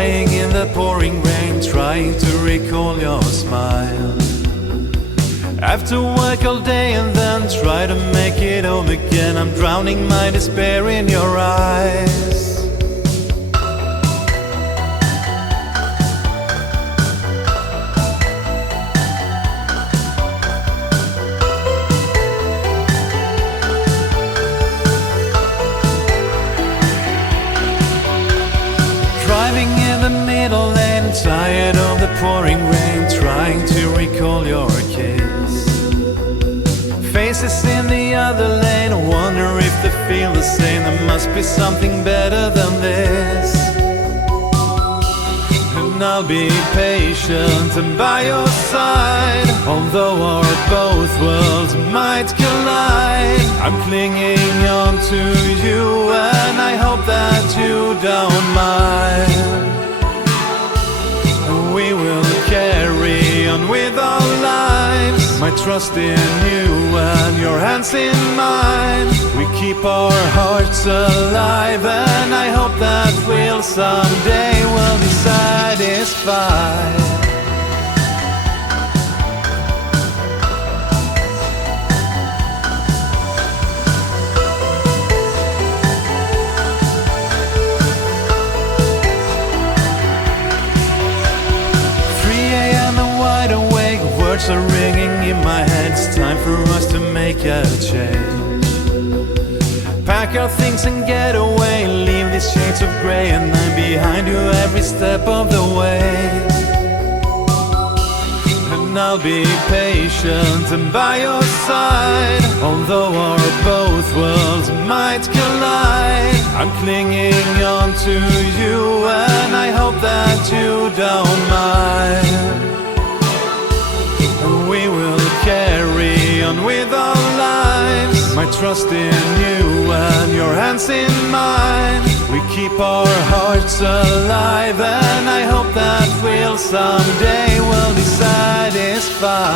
Lying in the pouring rain, trying to recall your smile. After work all day and then try to make it home again, I'm drowning my despair in your eyes. Driving in the middle lane, tired of the pouring rain, trying to recall your kiss. Faces in the other lane, wonder if they feel the same. There must be something better than this. And I'll be patient and by your side, although our both worlds might collide. I'm clinging on to you and I hope that you don't mind. We will carry on with our lives, my trust in you and your hands in mine. We keep our hearts alive and I hope that we'll someday will be satisfied. 3 a.m. and wide awake, words are ringing in my head. It's time for us to make a change. Pack our things and get away, leave these shades of grey, and I'm behind you every step of the way. And I'll be patient and by your side, although our both worlds might collide. I'm clinging on to you and I hope that you don't mind. We will carry on with our lives, my trust in you and your hands in mine. We keep our hearts alive and I hope that we'll someday will be satisfied.